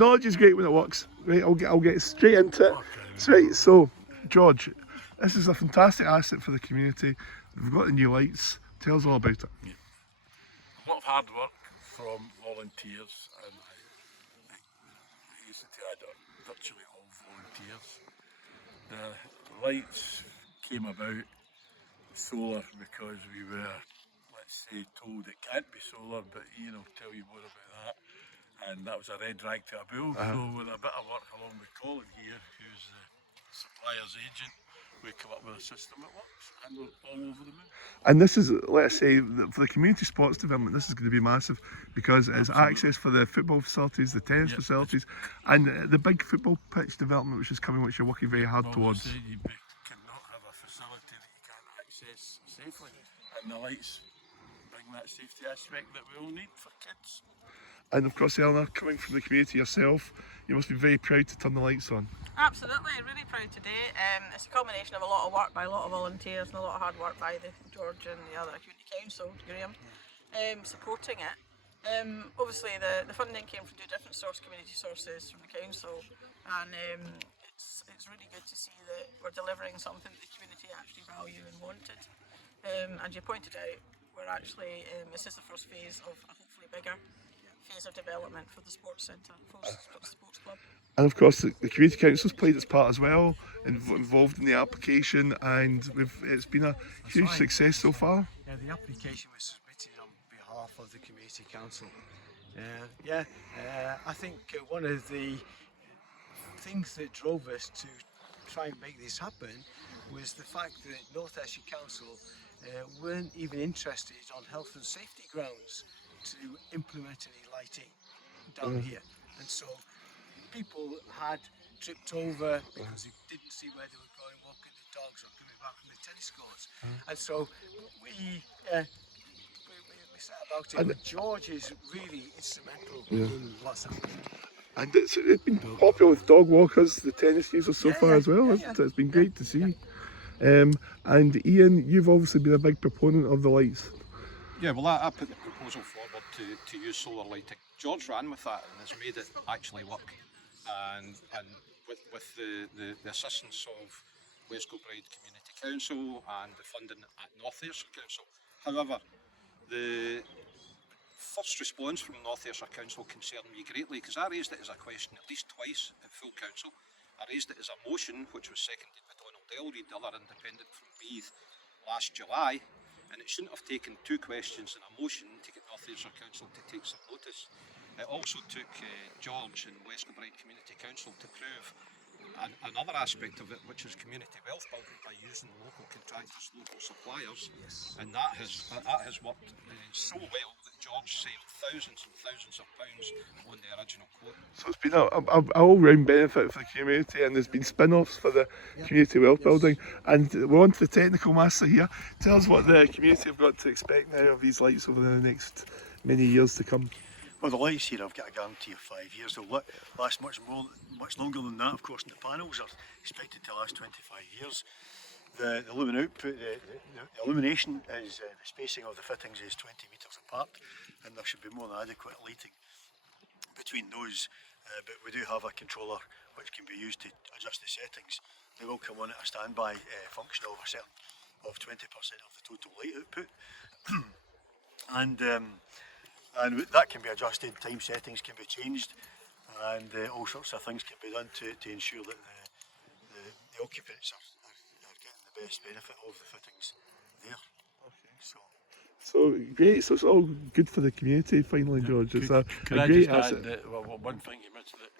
Knowledge is great when it works. Right, I'll get straight into it. Right, so George, this is a fantastic asset for the community. We've got the new lights. Tell us all about it. Yeah. A lot of hard work from volunteers, and I used to tell virtually all volunteers. The lights came about solar because we were, let's say, told it can't be solar, but tell you more about that. And that was a red rag to a bull. So with a bit of work along with Colin here, who's the supplier's agent, we come up with a system that works, and we're all over the moon. And this is, let's say, for the community sports development, this is going to be massive because it's access for the football facilities, the tennis facilities, and the big football pitch development, which is coming, which you're working very hard towards. You cannot have a facility that you can't access safely, and the lights bring that safety aspect that we all need for kids. And of course, Eleanor, coming from the community yourself, you must be very proud to turn the lights on. Absolutely, really proud today. It's a combination of a lot of work by a lot of volunteers and a lot of hard work by the George and the other community council, Graham, supporting it. Obviously the funding came from two different community sources from the council, and it's really good to see that we're delivering something that the community actually value and wanted. As you pointed out, we're actually, this is the first phase of a hopefully bigger phase of development for the sports centre, for the sports club. And of course, the community council's played its part as well, involved in the application, and it's been a huge success so far. Yeah, the application was submitted on behalf of the community council. I think one of the things that drove us to try and make this happen was the fact that North Ayrshire Council weren't even interested on health and safety grounds to implement any lighting down here, and so people had tripped over because they didn't see where they were going, walking the dogs or coming back from the tennis courts, and so we set about it. But George is really instrumental in what's happening. And it's been popular with dog walkers, the tennis users so far as well, hasn't it? It's been great to see. And Ian, you've obviously been a big proponent of the lights. Yeah, well, I put the proposal forward to use solar lighting. George ran with that and has made it actually work. And with the assistance of West Kilbride Community Council and the funding at North Ayrshire Council. However, the first response from North Ayrshire Council concerned me greatly because I raised it as a question at least twice at full council. I raised it as a motion, which was seconded by Donald Elreid, the other independent from Beath, last July. And it shouldn't have taken two questions and a motion to get North Ayrshire Council to take some notice. It also took George and West Kilbride Community Council to prove another aspect of it, which is community wealth building by using local contractors, local suppliers, and that has worked so well that George saved thousands and thousands of pounds on the original quote. So it's been a all-round benefit for the community, and there's been spin-offs for the community wealth building. And we're on to the technical master here. Tell us what the community have got to expect now of these lights over the next many years to come. Well, the lights here I've got a guarantee of 5 years. They'll last much longer than that, of course, and the panels are expected to last 25 years. The lumen output, the illumination is, the spacing of the fittings is 20 metres apart, and there should be more than adequate lighting between those, but we do have a controller which can be used to adjust the settings. They will come on at a standby function of 20% of the total light output. And that can be adjusted, time settings can be changed, and all sorts of things can be done to ensure that the occupants are getting the best benefit of the fittings there. Okay. So great, so it's all good for the community finally, George. It's a great asset. One thing you missed, that